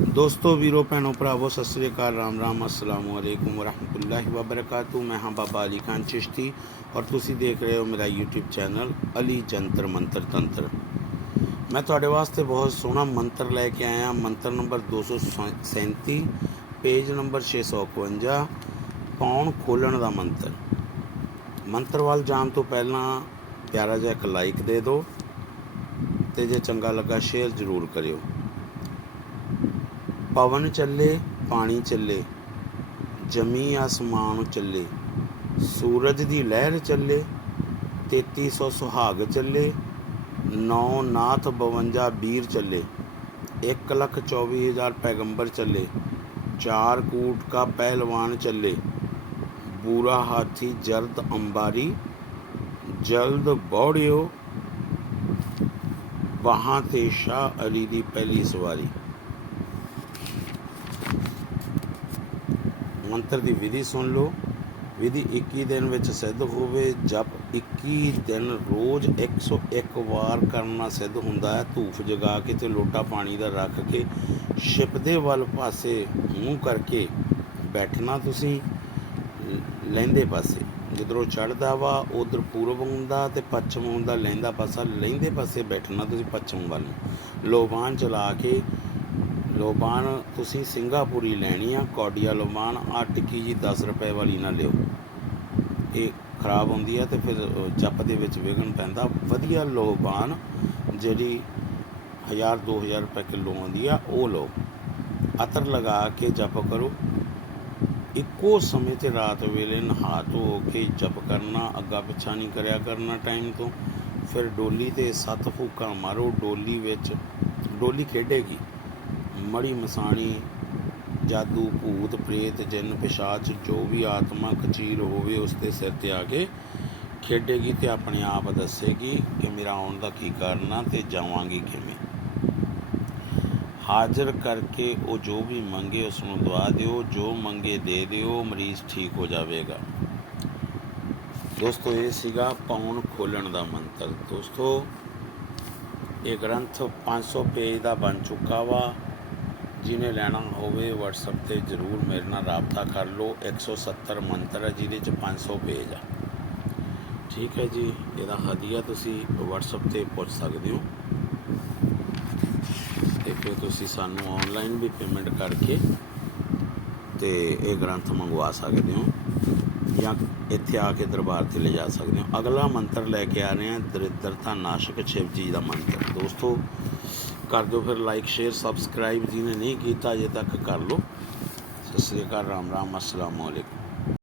ਦੋਸਤੋ, ਵੀਰੋ, ਭੈਣੋ, ਭਰਾਵੋ, ਸਤਿ ਸ੍ਰੀ ਅਕਾਲ, ਰਾਮ ਰਾਮ, ਅਸਲਾਮੁ ਅਲੈਕੁਮ ਵਰਹਿਮਤੁਲਾਹਿ ਵਬਰਕਾਤੁ ਮੈਂ ਹਾਂ ਬਾਬਾ ਅਲੀ ਖਾਨ ਚਿਸ਼ਤੀ ਔਰ ਤੁਸੀਂ ਦੇਖ ਰਹੇ ਹੋ ਮੇਰਾ YouTube ਚੈਨਲ ਅਲੀ ਜੰਤਰ ਮੰਤਰ ਤੰਤਰ। ਮੈਂ ਤੁਹਾਡੇ ਵਾਸਤੇ ਬਹੁਤ ਸੋਹਣਾ ਮੰਤਰ ਲੈ ਕੇ ਆਇਆ। ਮੰਤਰ ਨੰਬਰ 237 ਪੇਜ ਨੰਬਰ 651 ਪੌਣ ਖੋਲਣ ਦਾ ਮੰਤਰ? ਮੰਤਰ ਵੱਲ ਜਾਣ ਤੋਂ ਪਹਿਲਾਂ ਪਿਆਰਾ ਜਿਹਾ ਇੱਕ ਲਾਈਕ ਦੇ ਦਿਓ ਤੇ ਜੇ ਚੰਗਾ ਲੱਗਾ ਸ਼ੇਅਰ ਜ਼ਰੂਰ ਕਰਿਓ। ਪਵਨ ਚੱਲੇ, ਪਾਣੀ ਚੱਲੇ ਜਮੀ ਆਸਮਾਨ ਚੱਲੇ, ਸੂਰਜ ਦੀ ਲਹਿਰ ਚੱਲੇ 3300 ਸੁਹਾਗ ਚੱਲੇ, ਨੌ ਨਾਥ 52 ਵੀਰ ਚੱਲੇ 1 ਲੱਖ 24 ਹਜ਼ਾਰ ਪੈਗੰਬਰ ਚੱਲੇ, ਚਾਰ ਕੂਟ ਕਾ ਪਹਿਲਵਾਨ ਚੱਲੇ, ਬੂਰਾ ਹਾਥੀ ਜਰਦ ਅੰਬਾਰੀ, ਜਲਦ ਬੌੜਿਓ, ਵਹਾਂ ਤੇ ਸ਼ਾਹ ਅਲੀ ਦੀ ਪਹਿਲੀ ਸਵਾਰੀ। ਮੰਤਰ ਦੀ ਵਿਧੀ ਸੁਣ ਲਓ। ਵਿਧੀ 21 ਦਿਨ ਵਿੱਚ ਸਿੱਧ ਹੋਵੇ। ਜਪ 21 ਦਿਨ ਰੋਜ਼ 101 ਵਾਰ ਕਰਨਾ ਸਿੱਧ ਹੁੰਦਾ ਹੈ। ਧੂਫ ਜਗਾ ਕੇ ਤੇ ਲੋਟਾ ਪਾਣੀ ਦਾ ਰੱਖ ਕੇ ਛਿਪ ਦੇ ਵੱਲ ਪਾਸੇ ਮੂੰਹ ਕਰਕੇ ਬੈਠਣਾ ਤੁਸੀਂ। ਲ- ਲਹਿੰਦੇ ਪਾਸੇ ਜਿੱਧਰੋਂ ਚੜਦਾ ਵਾ, ਉਧਰ ਪੂਰਬ ਹੁੰਦਾ ਤੇ ਪੱਛਮ ਹੁੰਦਾ। ਲਹਿੰਦਾ ਪਾਸਾ ਲਹਿੰਦੇ ਪਾਸੇ ਬੈਠਣਾ ਤੁਸੀਂ ਪੱਛਮ ਵੱਲ ਨੂੰ। ਲੋਬਾਨ ਚਲਾ ਕੇ ਲੋਬਾਨ ਤੁਸੀਂ ਸਿੰਗਾਪੁਰੀ ਲੈਣੀ ਆ ਕੌਡੀਆ ਲੋਬਾਨ ਆ ਟਿੱਕੀ ਜੀ 10 ਰੁਪਏ ਵਾਲੀ ਨਾ ਲਿਓ। ਇਹ ਖਰਾਬ ਹੁੰਦੀ ਆ ਤੇ ਫਿਰ ਅ, ਜਪ ਦੇ ਵਿੱਚ ਵਿਘਨ ਪੈਂਦਾ। ਵਧੀਆ ਲੋਬਾਨ ਜਿਹੜੀ 1000 2000 ਰੁਪਏ ਕਿਲੋ ਆਉਂਦੀ ਆ ਉਹ ਲਓ। ਅਤਰ ਲਗਾ ਕੇ ਜਪ ਕਰੋ। ਇੱਕੋ ਸਮੇਂ ਤੇ ਰਾਤ ਵੇਲੇ ਨਹਾ ਧੋ ਕੇ ਜਪ ਕਰਨਾ ਅੱਗਾ ਪਿੱਛਾ ਨਹੀਂ ਕਰਿਆ ਕਰਨਾ ਟਾਈਮ ਤੋਂ। ਫਿਰ ਡੋਲੀ ਤੇ ਸੱਤ ਫੂਕਾਂ ਮਾਰੋ ਡੋਲੀ ਵਿੱਚ ਡੋਲੀ ਖੇਡੇਗੀ। ਮੜੀ ਮਸਾਣੀ, ਜਾਦੂ, ਭੂਤ, ਪ੍ਰੇਤ, ਜਿੰਨ ਪਿਸ਼ਾਚ, ਜੋ ਵੀ ਆਤਮਾ ਕਚੀਰ ਹੋਵੇ ਉਸ ਦੇ ਸਿਰ ਤੇ ਆ ਕੇ ਖੇਡੇਗੀ ਤੇ ਆਪਣੇ ਆਪ ਦੱਸੇਗੀ ਕਿ ਮੇਰਾ ਆਉਣ ਦਾ ਕੀ ਕਾਰਨ ਆ ਤੇ ਜਾਵਾਂਗੀ ਕਿਵੇਂ। ਹਾਜ਼ਰ ਕਰਕੇ ਉਹ ਜੋ ਵੀ ਮੰਗੇ ਉਸ ਨੂੰ ਦਵਾ ਦਿਓ, ਜੋ ਮੰਗੇ ਦੇ ਦਿਓ, ਮਰੀਜ਼ ਠੀਕ ਹੋ ਜਾਵੇਗਾ। ਦੋਸਤੋ, ਇਹ ਸੀਗਾ ਪੌਣ ਖੋਲਣ ਦਾ ਮੰਤਰ। ਦੋਸਤੋ, ਇਹ ਗ੍ਰੰਥ 500 ਪੇਜ ਦਾ ਬਣ ਚੁੱਕਾ ਵਾ। ਜਿਹਨੇ ਲੈਣਾ ਹੋਵੇ WhatsApp ਤੇ ਜਰੂਰ ਮੇਰੇ ਨਾਲ ਰਾਬਤਾ ਕਰ ਲਓ। 170 ਮੰਤਰ ਹੈ, ਜਿਹਦੇ ਚ 500 ਪੇਜ ਆ। ਠੀਕ ਹੈ ਜੀ, ਇਹਦਾ ਹਦੀਆ ਤੁਸੀਂ WhatsApp ਤੇ ਪੁੱਛ ਸਕਦੇ ਹੋ। ਤੇ ਫਿਰ ਤੁਸੀਂ ਸਾਨੂੰ ਆਨਲਾਈਨ ਵੀ ਪੇਮੈਂਟ ਕਰਕੇ ਤੇ ਇਹ ਗ੍ਰੰਥ ਮੰਗਵਾ ਸਕਦੇ ਹੋ ਜਾਂ ਇੱਥੇ ਆ ਕੇ ਦਰਬਾਰ ਤੇ ਲੈ ਜਾ ਸਕਦੇ ਹੋ। ਅਗਲਾ ਮੰਤਰ ਲੈ ਕੇ ਆ ਰਹੇ ਹਾਂ ਦਰਿਦਰਤਾ ਨਾਸ਼ਕ ਸ਼ਿਵ ਜੀ ਦਾ ਮੰਤਰ। ਦੋਸਤੋ ਕਰ ਦਿਓ, ਫਿਰ ਲਾਈਕ ਸ਼ੇਅਰ ਸਬਸਕ੍ਰਾਈਬ ਜਿਹਨੇ ਨਹੀਂ ਕੀਤਾ ਅਜੇ ਤੱਕ ਕਰ ਲਓ। ਸਤਿ ਸ੍ਰੀ ਅਕਾਲ, ਰਾਮ ਰਾਮ ਅਸਲਾਮ ਵਾਲੇਕੁਮ